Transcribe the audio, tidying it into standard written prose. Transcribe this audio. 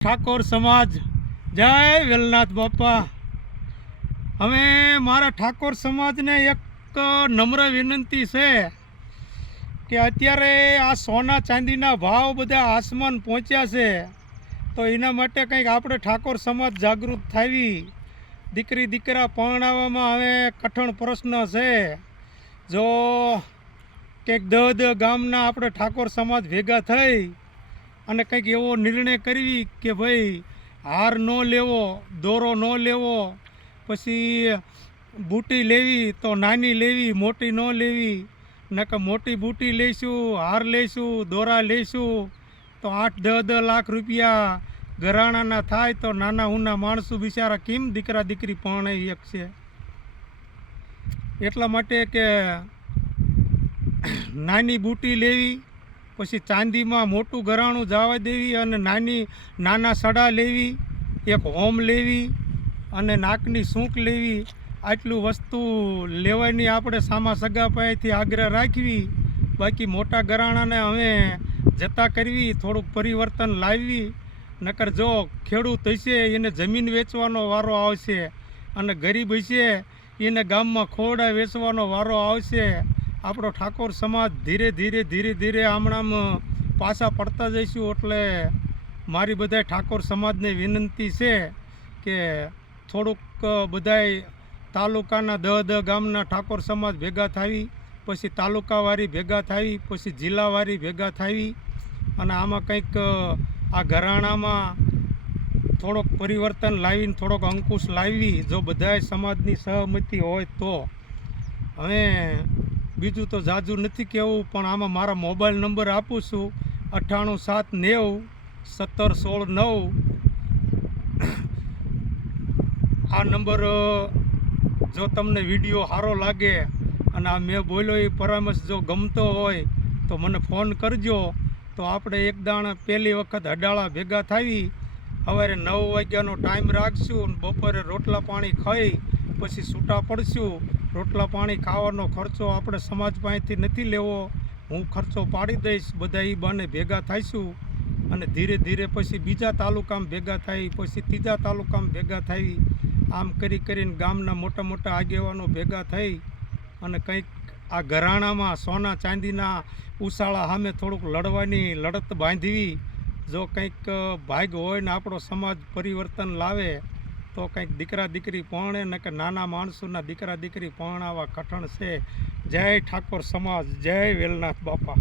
ઠાકોર સમાજ જય વેલનાથ બાપા। હવે મારા ઠાકોર સમાજને એક નમ્ર વિનંતી છે કે અત્યારે આ સોના ચાંદીના ભાવ બધા આસમાન પહોંચ્યા છે, તો એના માટે કંઈક આપણે ઠાકોર સમાજ જાગૃત થાવી। દીકરી દીકરા પરણાવવામાં હવે કઠણ પ્રશ્ન છે। જો કંઈક દહ ગામના આપણે ઠાકોર સમાજ ભેગા થઈ અને કંઈક એવો નિર્ણય કરવી કે ભાઈ હાર ન લેવો, દોરો ન લેવો, પછી બૂટી લેવી તો નાની લેવી, મોટી ન લેવી, નકર મોટી બૂટી લઈશું, હાર લઈશું, દોરા લઈશું તો 8-10 લાખ રૂપિયા ઘરાણાના થાય તો નાના ઉના માણસો બિચારા કેમ દીકરા દીકરી પરણાઈ શકશે। એટલા માટે કે નાની બૂટી લેવી, પછી ચાંદીમાં મોટું ઘરાણું જવા દેવી અને નાના સડા લેવી, એક હોમ લેવી અને નાકની સૂંક લેવી, આટલું વસ્તુ લેવાની આપણે સામા સગા પાસેથી આગ્રહ રાખવી। બાકી મોટા ઘરાણાને હવે જતા કરવી, થોડુંક પરિવર્તન લાવવી। નકર જો ખેડૂત હશે એને જમીન વેચવાનો વારો આવશે અને ગરીબ હશે એને ગામમાં ખોરડા વેચવાનો વારો આવશે। આપણો ઠાકોર સમાજ ધીરે ધીરે હમણાં પાછા પડતા જઈશું। એટલે મારી બધાય ઠાકોર સમાજને વિનંતી છે કે થોડુંક બધાય તાલુકાના 10 ગામના ઠાકોર સમાજ ભેગા થાવી, પછી તાલુકાવારી ભેગા થાવી, પછી જિલ્લાવારી ભેગા થાવી અને આમાં કંઈક આ ઘરાણામાં થોડોક પરિવર્તન લાવીને થોડોક અંકુશ લાવવી, જો બધાય સમાજની સહમતિ હોય તો। હવે બીજું તો જાજુ નથી કહેવું, પણ આમાં મારા મોબાઈલ નંબર આપું છું 98 790 17 16 9। આ નંબર જો તમને વિડીયો સારો લાગે અને આ મેં બોલ્યો એ પરામર્શ જો ગમતો હોય તો મને ફોન કરજો। તો આપણે એક દાણ પહેલી વખત હડાળા ભેગા થાવી, સવારે 9 વાગ્યાનો ટાઈમ રાખશું અને બપોરે રોટલા પાણી ખાઈ પછી છૂટા પડશું। રોટલા પાણી ખાવાનો ખર્ચો આપણે સમાજ પાસેથી નથી લેવો, હું ખર્ચો પાડી દઈશ। બધા એ બાને ભેગા થઈશું અને ધીરે ધીરે પછી બીજા તાલુકામાં ભેગા થઈ, પછી ત્રીજા તાલુકામાં ભેગા થઈ, આમ કરીને ગામના મોટા મોટા આગેવાનો ભેગા થઈ અને કંઈક આ ઘરાણામાં સોના ચાંદીના ઉછાળા સામે થોડુંક લડવાની લડત બાંધવી। જો કંઈક ભાગ હોય ને આપણો સમાજ પરિવર્તન લાવે તો કંઈક દીકરા દીકરી પરણે, ને કે નાના માણસોના દીકરા દીકરી પરણાવા કઠણ છે। જય ઠાકોર સમાજ, જય વેલનાથ બાપા।